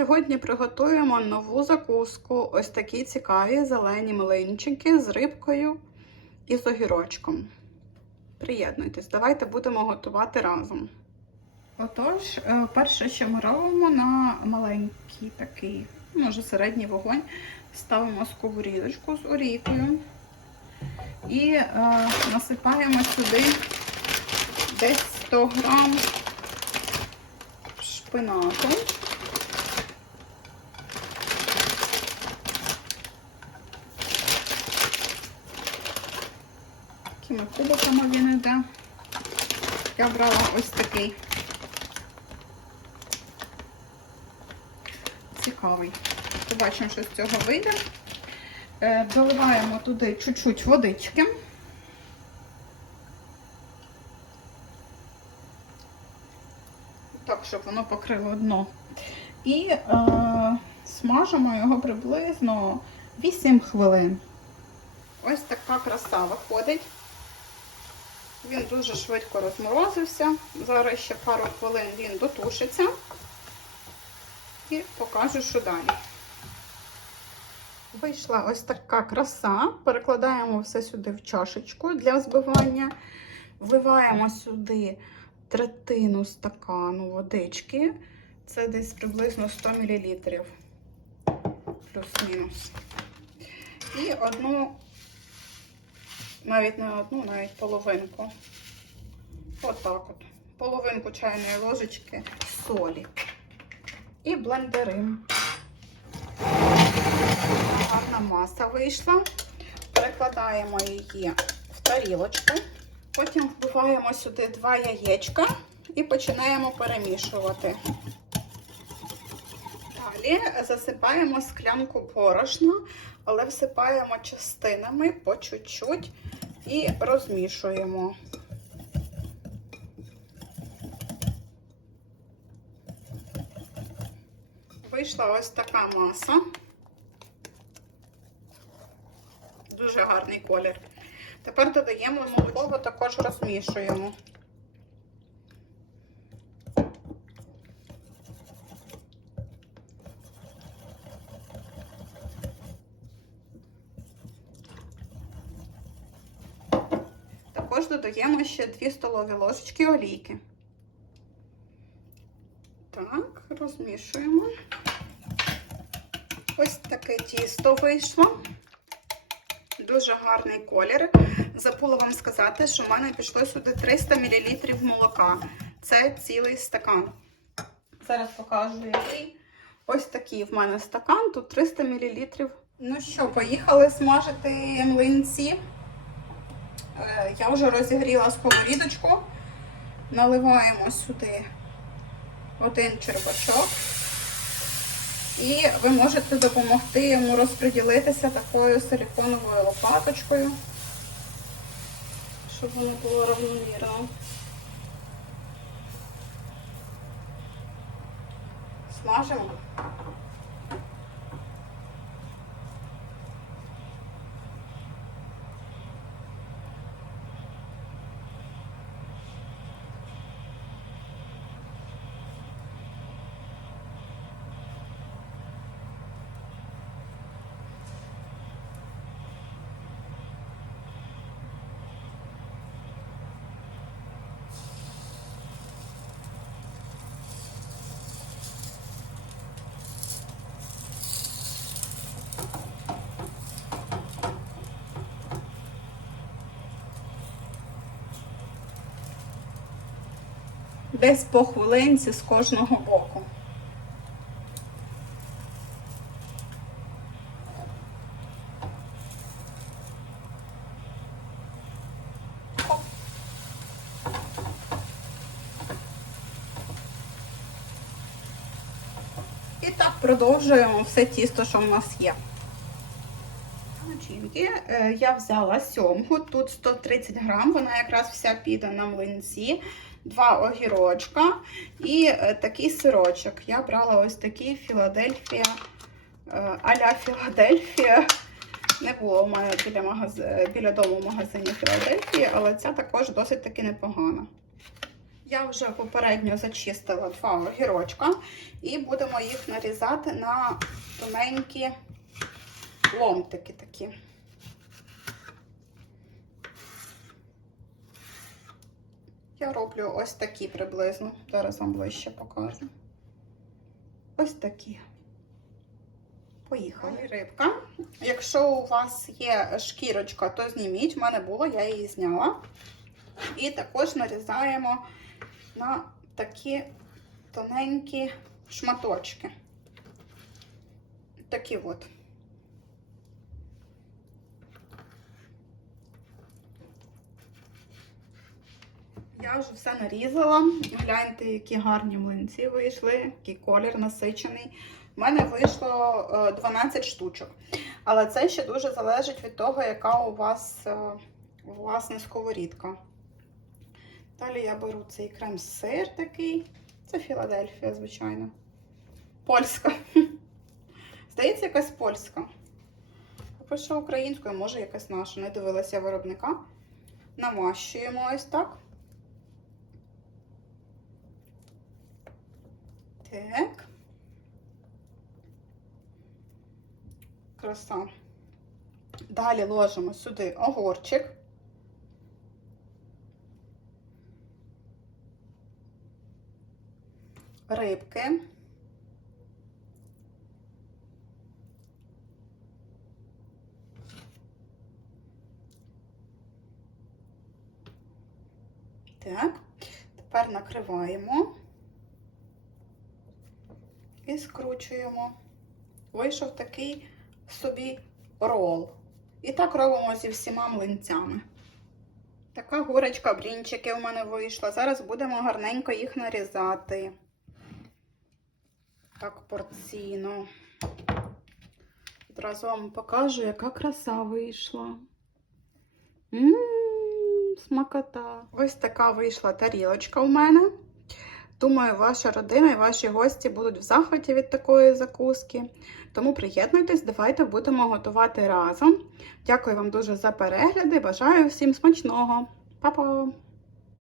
Сьогодні приготуємо нову закуску. Ось такі цікаві зелені млинчики з рибкою і з огірочком. Приєднуйтесь, давайте будемо готувати разом. Отож, е, перше, що ми робимо на маленький такий, може середній вогонь, ставимо сковорідочку з олійкою і е, насипаємо сюди десь 100 грам шпинату. Такими кубиками він йде. Я брала ось такий цікавий. Побачимо, що з цього вийде. Е, Доливаємо туди чуть-чуть водички. Так, щоб воно покрило дно. І е, смажимо його приблизно 8 хвилин. Ось така краса виходить. Він дуже швидко розморозився. Зараз ще пару хвилин він дотушиться і покажу, що далі. Вийшла ось така краса. Перекладаємо все сюди в чашечку для збивання. Вливаємо сюди третину стакану водички. Це десь приблизно 100 мл. Плюс-мінус. І одну, навіть не одну, навіть половинку. Отак от. Половинку чайної ложечки солі. І блендерим. Гарна маса вийшла. Перекладаємо її в тарілочку. Потім вбиваємо сюди два яєчка і починаємо перемішувати. Далі засипаємо склянку борошна, але всипаємо частинами по чуть-чуть і розмішуємо. Вийшла ось така маса. Дуже гарний колір. Тепер додаємо молоко, також розмішуємо. Також додаємо ще 2 столові ложечки олійки. Так, розмішуємо. Ось таке тісто вийшло. Дуже гарний колір. Забула вам сказати, що в мене пішло сюди 300 мл молока. Це цілий стакан. Зараз покажу який. Ось такий в мене стакан, тут 300 мл. Ну що, поїхали смажити млинці. Е, Я вже розігріла сковорідочку. Наливаємо сюди один черпачок. І ви можете допомогти йому розподілитися такою силіконовою лопаточкою, щоб воно було равномірно. Смажимо. Десь по хвилинці з кожного боку. І так продовжуємо все тісто, що в нас є. Начинки е, я взяла сьомгу, тут 130 грам, вона якраз вся піде на млинці, два огірочка і е, такий сирочок. Я брала ось такий Філадельфія, е, а-ля Філадельфія. Не було в мене біля, магаз... біля дому магазині Філадельфії, але ця також досить таки непогана. Я вже попередньо зачистила два огірочка і будемо їх нарізати на тоненькі ломтики такі. Я роблю ось такі приблизно. Зараз вам ближче покажу. Ось такі. Поїхали. Рибка. Якщо у вас є шкірочка, то зніміть. У мене було, я її зняла. І також нарізаємо на такі тоненькі шматочки. Такі от. Я вже все нарізала. Гляньте, які гарні млинці вийшли, який колір насичений. У мене вийшло е, 12 штучок. Але це ще дуже залежить від того, яка у вас е, власне сковорідка. Далі я беру цей крем-сир такий. Це Філадельфія, звичайно. Польська. Здається, якась польська. Пише українською, може якась наша. Не дивилася виробника. Намащуємо ось. Так. Краса. Далі ложимо сюди огурчик. Рибки. Так, тепер накриваємо і скручуємо. Вийшов такий собі рол. І так робимо зі всіма млинцями. Така гурочка блінчики у мене вийшла. Зараз будемо гарненько їх нарізати. Так, порційно. Одразу вам покажу, яка краса вийшла. Ммм, смакота. Ось така вийшла тарілочка у мене. Думаю, ваша родина і ваші гості будуть в захваті від такої закуски. Тому приєднуйтесь, давайте будемо готувати разом. Дякую вам дуже за перегляди. Бажаю всім смачного. Па-па!